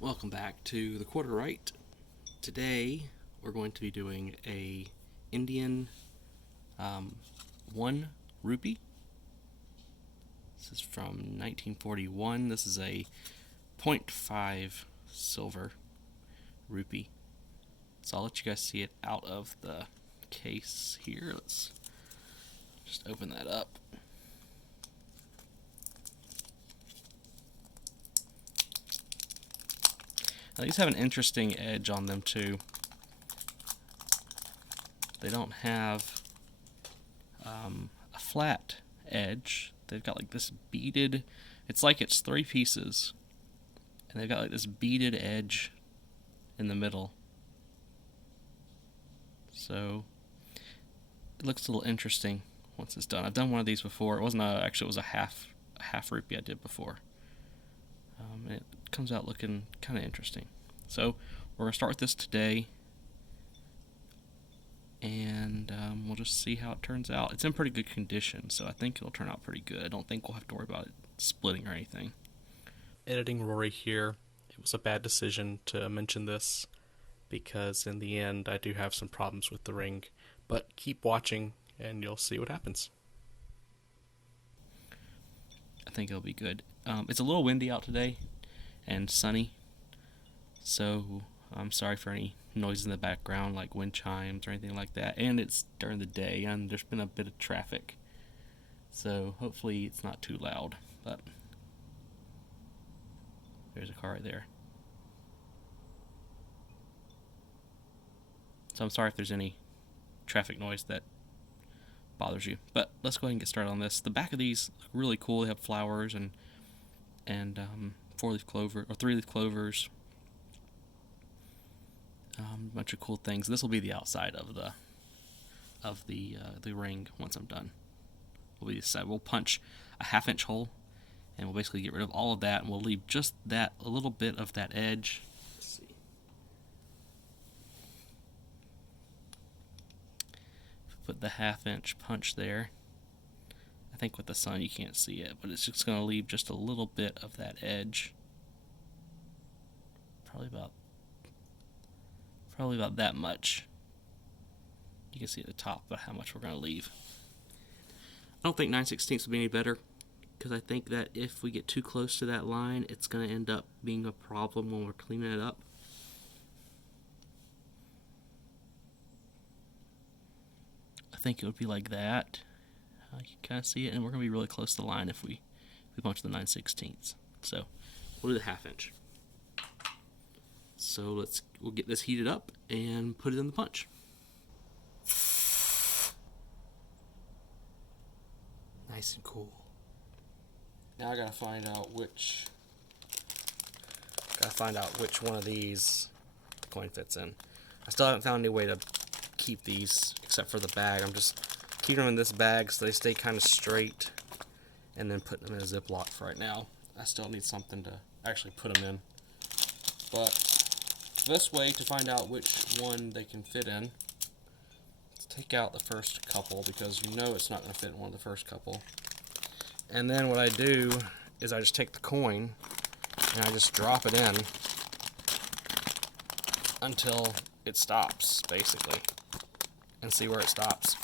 Welcome back to the Quarter Right. Today we're going to be doing a Indian 1 rupee. This is from 1941. This is a .5 silver rupee. So I'll let you guys see it out of the case here. Let's just open that up. Now, these have an interesting edge on them too. They don't have a flat edge. They've got like this beaded, it's like it's three pieces, and they've got like this beaded edge in the middle. So it looks a little interesting once it's done. I've done one of these before. It wasn't actually, it was a half rupee I did before. And it comes out looking kind of interesting. So we're going to start with this today, and we'll just see how it turns out. It's in pretty good condition, so I think it'll turn out pretty good. I don't think we'll have to worry about it splitting or anything. Editing Rory here, it was a bad decision to mention this because in the end I do have some problems with the ring, but keep watching and you'll see what happens. I think it'll be good. It's a little windy out today and sunny, so I'm sorry for any noise in the background like wind chimes or anything like that, and it's during the day and there's been a bit of traffic, so hopefully it's not too loud. But there's a car right there, so I'm sorry if there's any traffic noise that bothers you. But let's go ahead and get started on this. The back of these look really cool. They have flowers and four-leaf clover or three-leaf clovers. A bunch of cool things. This will be the outside of the ring once I'm done. Will be the side. We'll punch a half-inch hole, and we'll basically get rid of all of that, and we'll leave just that, a little bit of that edge. Let's see. Put the half-inch punch there. I think with the sun you can't see it, but it's just going to leave just a little bit of that edge. Probably about that much. You can see at the top about how much we're going to leave. I don't think 9/16 will be any better, because I think that if we get too close to that line, it's going to end up being a problem when we're cleaning it up. I think it would be like that. You can kind of see it, and we're going to be really close to the line if we punch the 9/16. So we'll do the half-inch. So we'll get this heated up and put it in the punch. Nice and cool. Now I gotta find out which one of these the coin fits in. I still haven't found any way to keep these except for the bag. I'm just keeping them in this bag so they stay kind of straight, and then putting them in a Ziploc for right now. I still need something to actually put them in. But the best way to find out which one they can fit in is take out the first couple, because you know it's not going to fit in one of the first couple. And then what I do is I just take the coin and I just drop it in until it stops, basically, and see where it stops.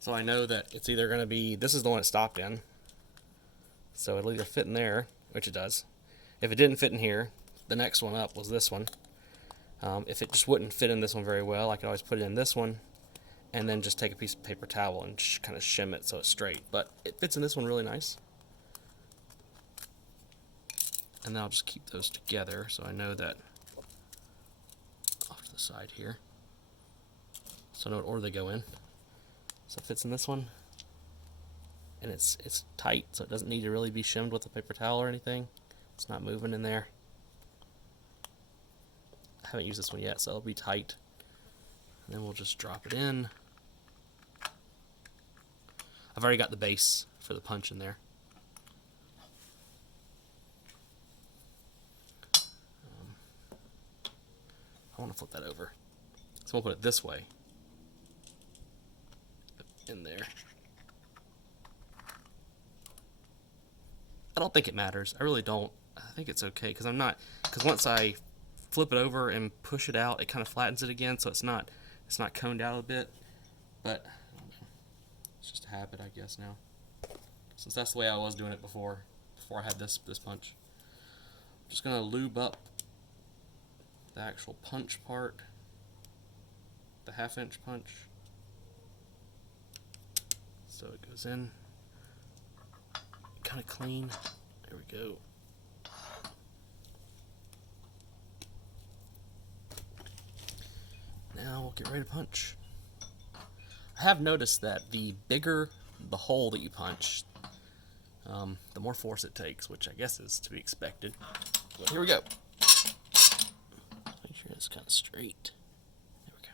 So I know that it's either going to be, this is the one it stopped in, so it'll either fit in there, which it does. If it didn't fit in here, the next one up was this one. If it just wouldn't fit in this one very well, I could always put it in this one, and then just take a piece of paper towel and kind of shim it so it's straight. But it fits in this one really nice. And then I'll just keep those together so I know that off to the side here, so I know what order they go in. So it fits in this one, and it's tight, so it doesn't need to really be shimmed with a paper towel or anything. It's not moving in there. I haven't used this one yet, so it'll be tight. And then we'll just drop it in. I've already got the base for the punch in there. I want to flip that over. So we'll put it this way. In there. I don't think it matters. I really don't. I think it's okay because because once I flip it over and push it out, it kind of flattens it again, so it's not coned out a bit. But I don't know. It's just a habit, I guess now. Since that's the way I was doing it before I had this punch. I'm just gonna lube up the actual punch part, the 1/2 inch punch. So it goes in kind of clean. There we go. Now we'll get ready to punch. I have noticed that the bigger the hole that you punch, the more force it takes, which I guess is to be expected. But here we go. Make sure it's kind of straight. There we go.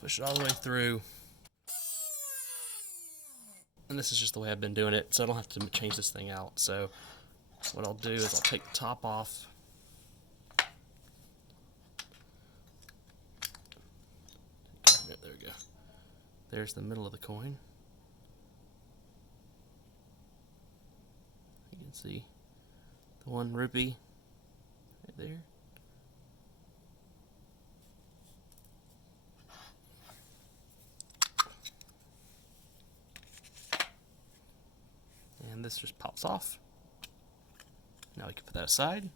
Push it all the way through. And this is just the way I've been doing it, so I don't have to change this thing out. So what I'll do is I'll take the top off. There we go. There's the middle of the coin. You can see the 1 rupee right there. And this just pops off. Now we can put that aside.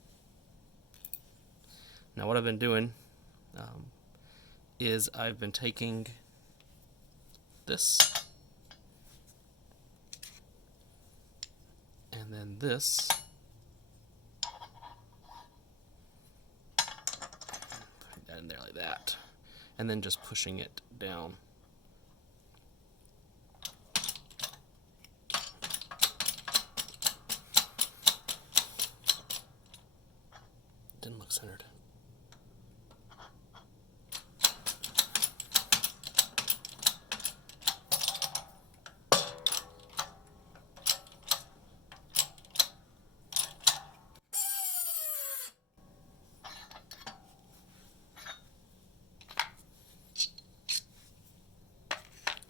Now what I've been doing is I've been taking this and then this, putting that in there like that, and then just pushing it down. Didn't look centered.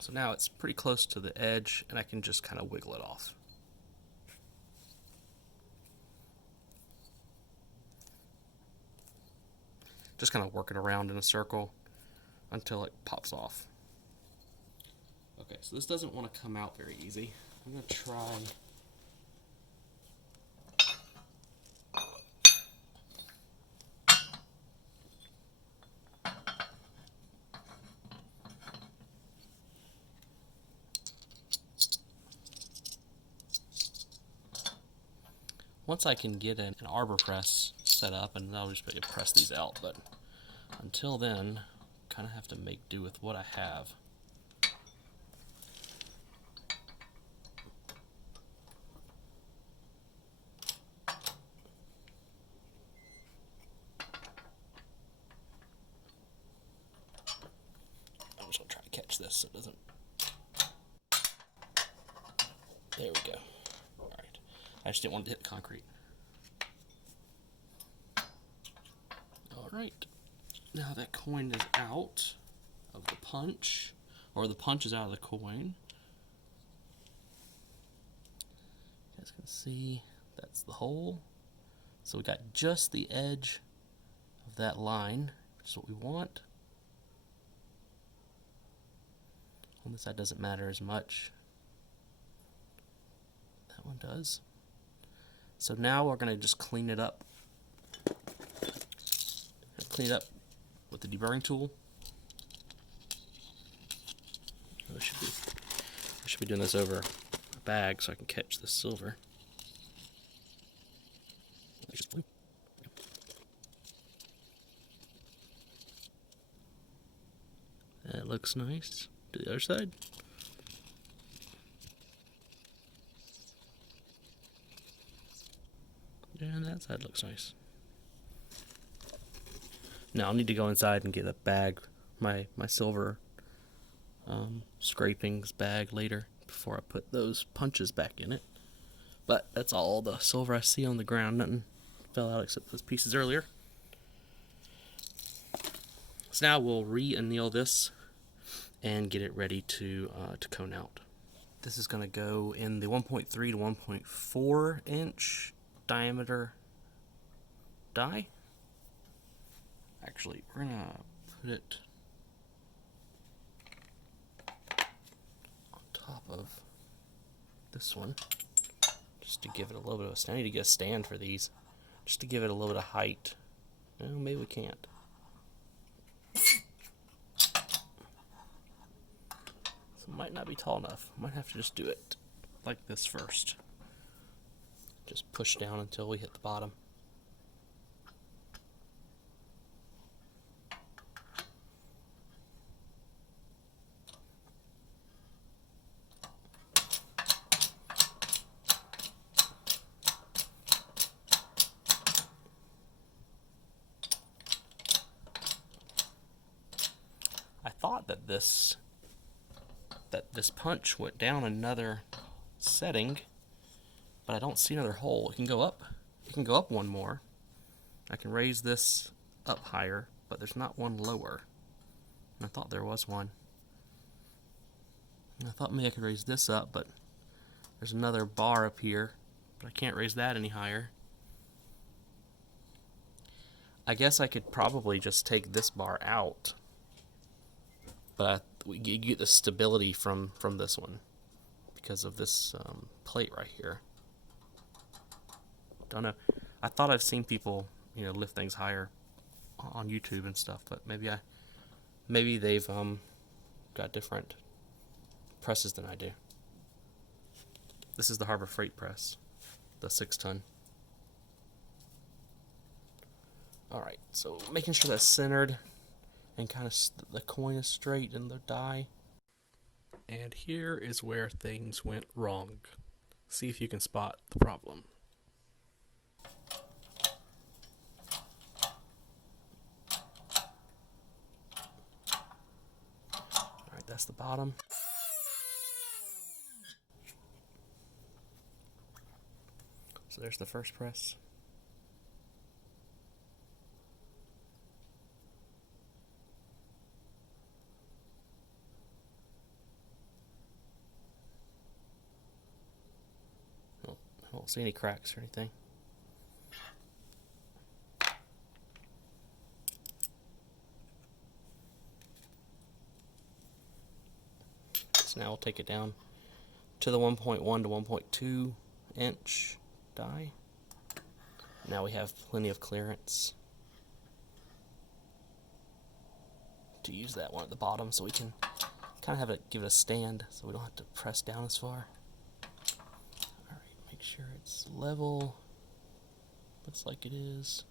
So now it's pretty close to the edge, and I can just kind of wiggle it off. Just kind of work it around in a circle until it pops off. Okay, so this doesn't want to come out very easy. I'm going to try. Once I can get an arbor press set up, and I'll just be able to press these out, but until then, kind of have to make do with what I have. I'm just going to try to catch this so it doesn't. There we go. Alright. I just didn't want to hit the concrete. Alright. Now that coin is out of the punch, or the punch is out of the coin. You guys can see that's the hole. So we got just the edge of that line, which is what we want. On this side doesn't matter as much. That one does. So now we're going to just clean it up. Clean it up with the deburring tool. I should be doing this over a bag so I can catch the silver. That looks nice. To the other side. And that side looks nice. Now I'll need to go inside and get a bag, my silver scrapings bag later before I put those punches back in it. But that's all the silver I see on the ground. Nothing fell out except those pieces earlier. So now we'll re-anneal this and get it ready to cone out. This is going to go in the 1.3 to 1.4 inch diameter die. Actually, we're going to put it on top of this one just to give it a little bit of a stand. I need to get a stand for these just to give it a little bit of height. Well, maybe we can't. So it might not be tall enough. Might have to just do it like this first. Just push down until we hit the bottom. I thought that this punch went down another setting, but I don't see another hole. It can go up. It can go up one more. I can raise this up higher, but there's not one lower. And I thought there was one. And I thought maybe I could raise this up, but there's another bar up here, but I can't raise that any higher. I guess I could probably just take this bar out, but you get the stability from this one because of this plate right here. Don't know. I thought I've seen people, lift things higher on YouTube and stuff, but maybe they've got different presses than I do. This is the Harbor Freight press, the 6-ton. All right, so making sure that's centered and kind of the coin is straight in the die. And here is where things went wrong. See if you can spot the problem. Alright, that's the bottom. So there's the first press. I don't see any cracks or anything. So now we'll take it down to the 1.1 to 1.2 inch die. Now we have plenty of clearance to use that one at the bottom, so we can kind of give it a stand so we don't have to press down as far. Make sure it's level. Looks like it is.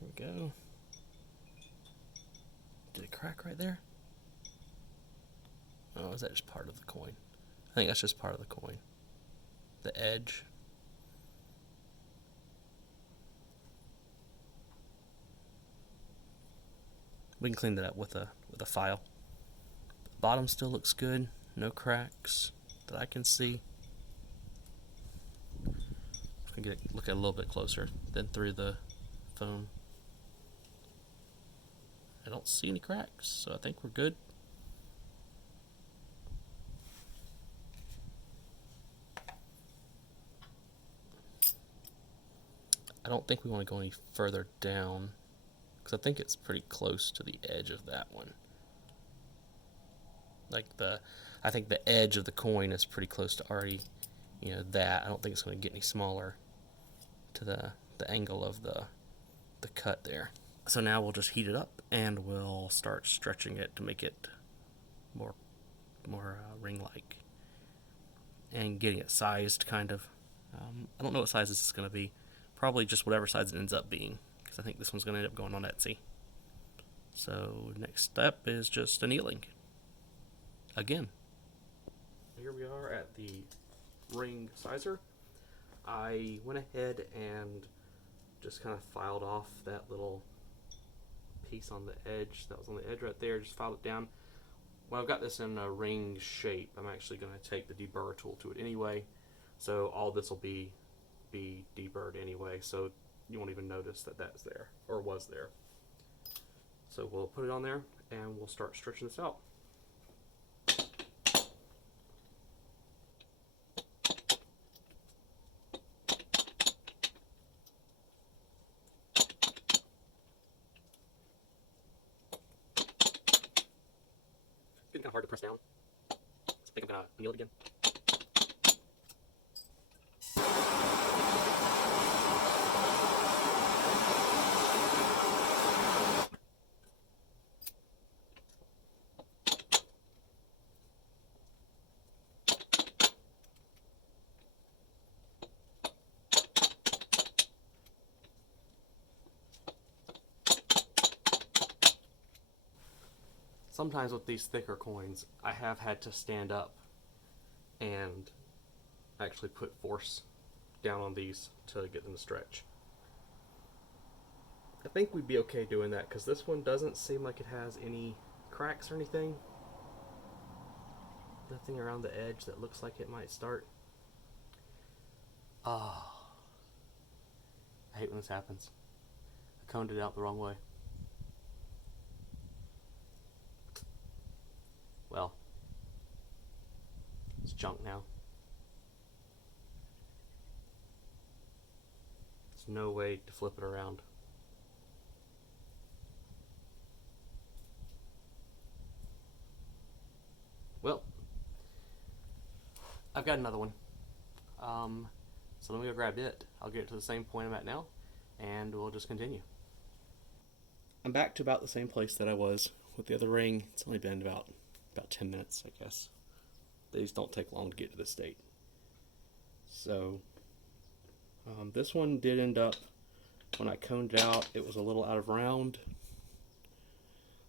There we go. Did it crack right there? Oh, is that just part of the coin? I think that's just part of the coin. The edge. We can clean that up with a file. The bottom still looks good. No cracks that I can see. I can look at it a little bit closer than through the phone. I don't see any cracks, so I think we're good. I don't think we want to go any further down, because I think it's pretty close to the edge of that one. I think the edge of the coin is pretty close to already, that. I don't think it's going to get any smaller to the angle of the cut there. So now we'll just heat it up and we'll start stretching it to make it more ring-like and getting it sized kind of. I don't know what size this is going to be. Probably just whatever size it ends up being, because I think this one's going to end up going on Etsy. So next step is just annealing again. Here we are at the ring sizer. I went ahead and just kind of filed off that little piece on the edge that was on the edge right there, just filed it down. When I've got this in a ring shape, I'm actually going to take the deburr tool to it anyway, so all this will be deburred anyway, so you won't even notice that that's there, or was there. So we'll put it on there and we'll start stretching this out. It's kind of hard to press down, so I think I'm going to anneal it again. Sometimes with these thicker coins, I have had to stand up and actually put force down on these to get them to stretch. I think we'd be okay doing that because this one doesn't seem like it has any cracks or anything. Nothing around the edge that looks like it might start. Ah, I hate when this happens. I coned it out the wrong way. Well, it's junk now. There's no way to flip it around. Well, I've got another one. So let me go grab it. I'll get it to the same point I'm at now, and we'll just continue. I'm back to about the same place that I was with the other ring. It's only been about 10 minutes, I guess. These don't take long to get to this state. So, this one did end up, when I coned it out, it was a little out of round.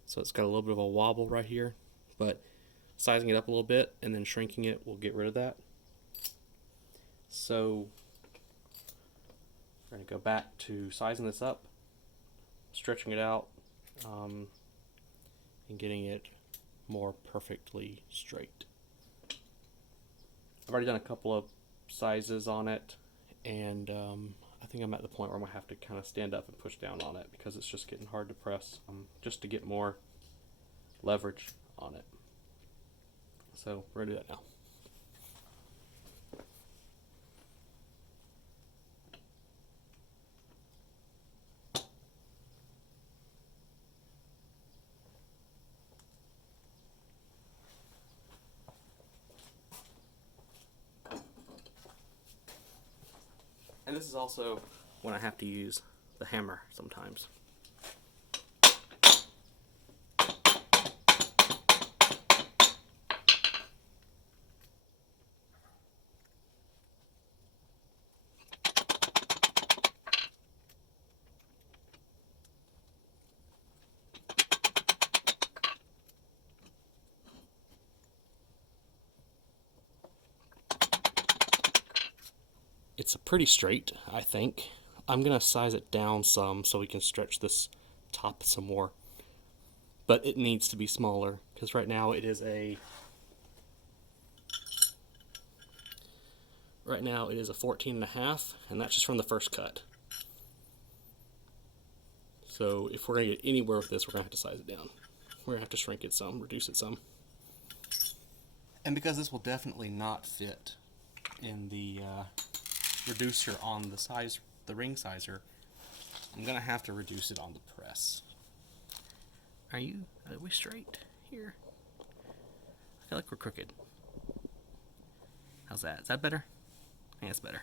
So it's got a little bit of a wobble right here. But sizing it up a little bit and then shrinking it will get rid of that. So, we're going to go back to sizing this up, stretching it out, and getting it more perfectly straight. I've already done a couple of sizes on it, and I think I'm at the point where I'm going to have to kind of stand up and push down on it because it's just getting hard to press, just to get more leverage on it. So we're going to do that now. And this is also when I have to use the hammer sometimes. It's pretty straight, I think. I'm going to size it down some so we can stretch this top some more. But it needs to be smaller because right now it is a 14.5, and that's just from the first cut. So if we're going to get anywhere with this, we're going to have to size it down. We're going to have to shrink it some, reduce it some. And because this will definitely not fit in the reducer on the ring sizer, I'm going to have to reduce it on the press. Are we straight here? I feel like we're crooked. How's that? Is that better? I think that's better.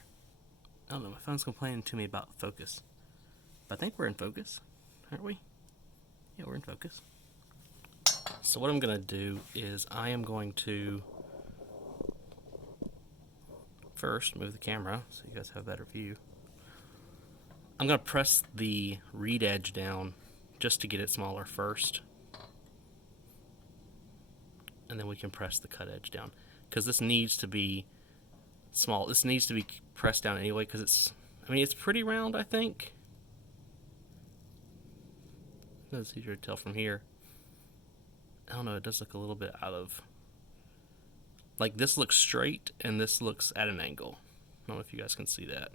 I don't know, my phone's complaining to me about focus. But I think we're in focus, aren't we? Yeah, we're in focus. So what I'm going to do is I am going to first move the camera so you guys have a better view. I'm going to press the reed edge down just to get it smaller first. And then we can press the cut edge down, because this needs to be small. This needs to be pressed down anyway, because it's pretty round, I think. It's easier to tell from here. I don't know, it does look a little bit out of, like, this looks straight and this looks at an angle. I don't know if you guys can see that.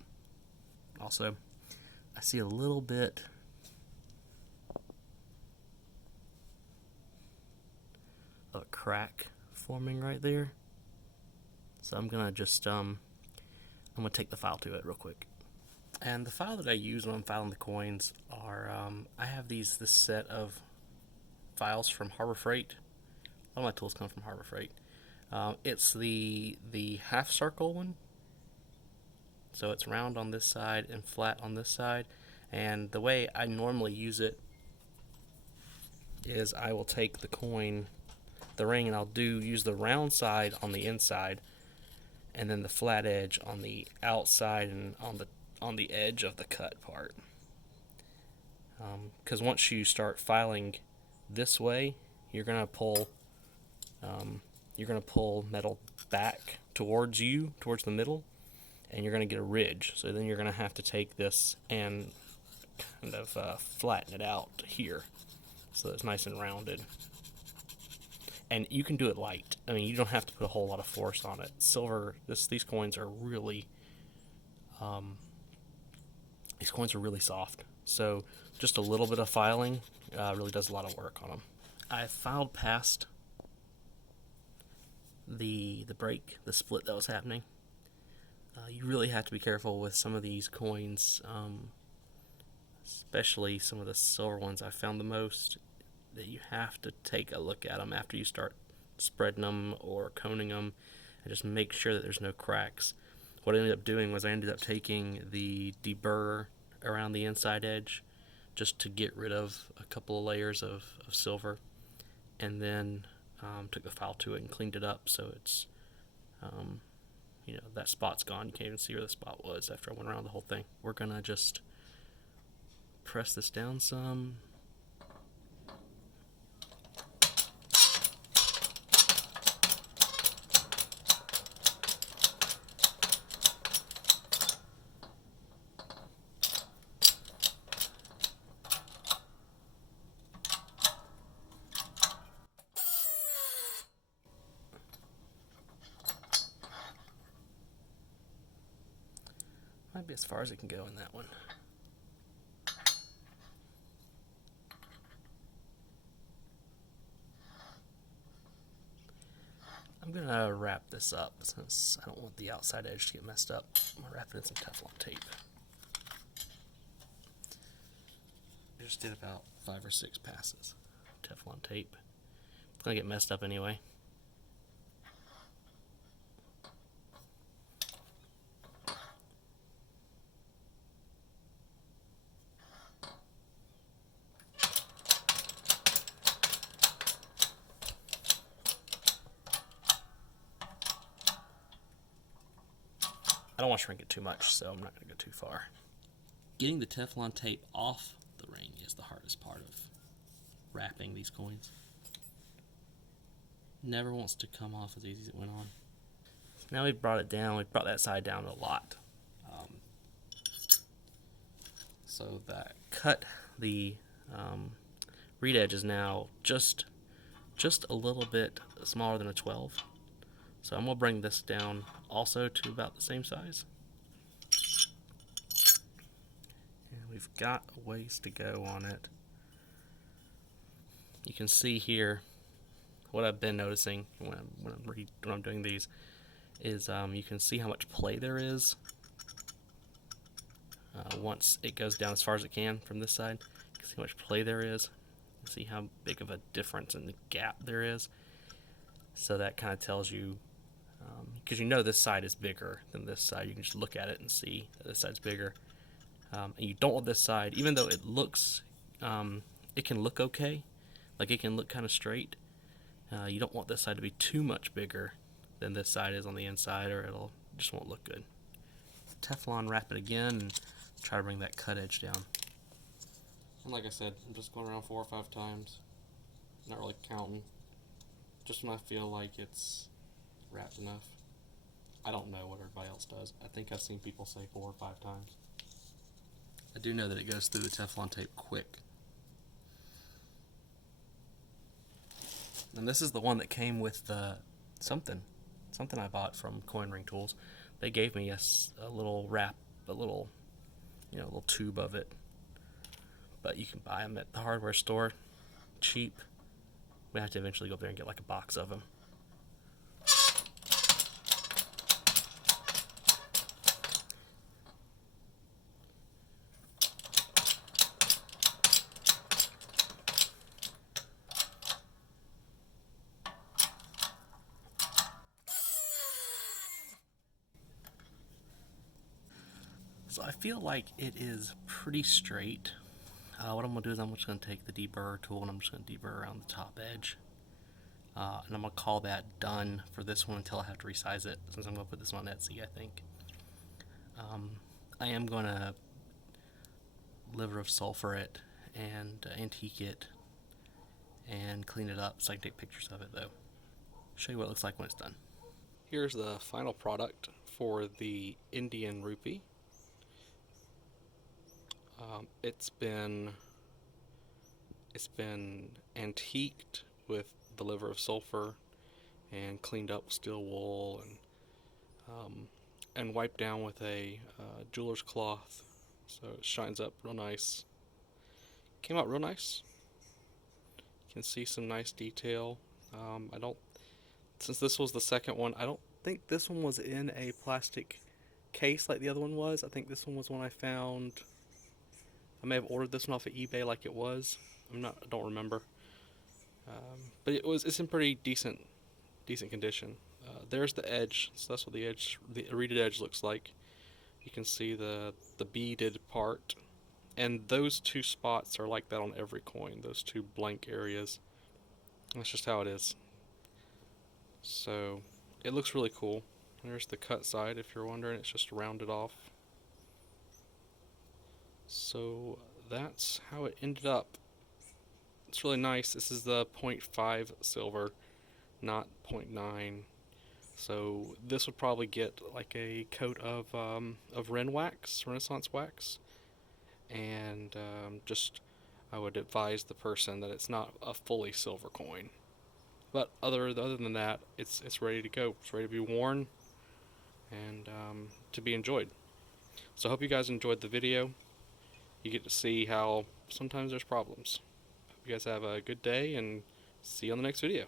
Also, I see a little bit of a crack forming right there. So I'm gonna just I'm gonna take the file to it real quick. And the file that I use when I'm filing the coins are I have this set of files from Harbor Freight. All my tools come from Harbor Freight. It's the half circle one. So it's round on this side and flat on this side. And the way I normally use it is I will take the coin, the ring, and I'll use the round side on the inside, and then the flat edge on the outside and on the edge of the cut part. Because once you start filing this way, you're gonna pull metal back towards the middle, and you're going to get a ridge. So then you're going to have to take this and kind of flatten it out here so it's nice and rounded. And you can do it light. I mean, you don't have to put a whole lot of force on it. Silver, these coins are really soft. So just a little bit of filing really does a lot of work on them. I filed past the break, the split that was happening. You really have to be careful with some of these coins, especially some of the silver ones. I found the most that you have to take a look at them after you start spreading them or coning them, and just make sure that there's no cracks. What I ended up doing was I ended up taking the deburr around the inside edge just to get rid of a couple of layers of silver, and then took the file to it and cleaned it up so it's that spot's gone. You can't even see where the spot was after I went around the whole thing. We're gonna just press this down some. Might be as far as it can go in that one. I'm gonna wrap this up since I don't want the outside edge to get messed up. I'm gonna wrap it in some Teflon tape. I just did about 5 or 6 passes of Teflon tape. It's gonna get messed up anyway. I don't want to shrink it too much, so I'm not going to go too far. Getting the Teflon tape off the ring is the hardest part of wrapping these coins. Never wants to come off as easy as it went on. Now we've brought it down. We've brought that side down a lot. So that cut, the reed edge is now just a little bit smaller than a 12. So I'm going to bring this down also to about the same size. And we've got a ways to go on it. You can see here what I've been noticing when I'm doing these is you can see how much play there is once it goes down as far as it can from this side. You can see how much play there is. You can see how big of a difference in the gap there is. So that kind of tells you, because this side is bigger than this side. You can just look at it and see that this side's bigger. And you don't want this side, even though it looks, it can look okay, like it can look kind of straight. You don't want this side to be too much bigger than this side is on the inside, or just won't look good. Teflon wrap it again and try to bring that cut edge down. And like I said, I'm just going around 4 or 5 times. Not really counting. Just when I feel like it's wrapped enough. I don't know what everybody else does. I think I've seen people say 4 or 5 times. I do know that it goes through the Teflon tape quick. And this is the one that came with the something I bought from Coin Ring Tools. They gave me a little wrap, a little, little tube of it. But you can buy them at the hardware store, cheap. We have to eventually go up there and get like a box of them. So I feel like it is pretty straight. What I'm going to do is I'm just going to take the deburr tool and I'm just going to deburr around the top edge. And I'm going to call that done for this one until I have to resize it, since I'm going to put this on Etsy, I think. I am going to liver of sulfur it and antique it and clean it up so I can take pictures of it, though. Show you what it looks like when it's done. Here's the final product for the Indian rupee. It's been antiqued with the liver of sulfur and cleaned up with steel wool and wiped down with a jeweler's cloth, so it shines up real nice. Came out real nice. You can see some nice detail. Since this was the second one, I don't think this one was in a plastic case like the other one was. I think this one was one I found. I may have ordered this one off of eBay like it was. I don't remember. But it's in pretty decent condition. There's the edge, so that's what the reeded edge looks like. You can see the beaded part, and those two spots are like that on every coin. Those two blank areas. That's just how it is. So it looks really cool. There's the cut side. If you're wondering, it's just rounded off. So that's how it ended up. It's really nice. This is the 0.5 silver, not 0.9. So this would probably get like a coat of Renaissance wax, and I would advise the person that it's not a fully silver coin. But other than that, it's ready to go. It's ready to be worn and to be enjoyed. So I hope you guys enjoyed the video. You get to see how sometimes there's problems. Hope you guys have a good day and see you on the next video.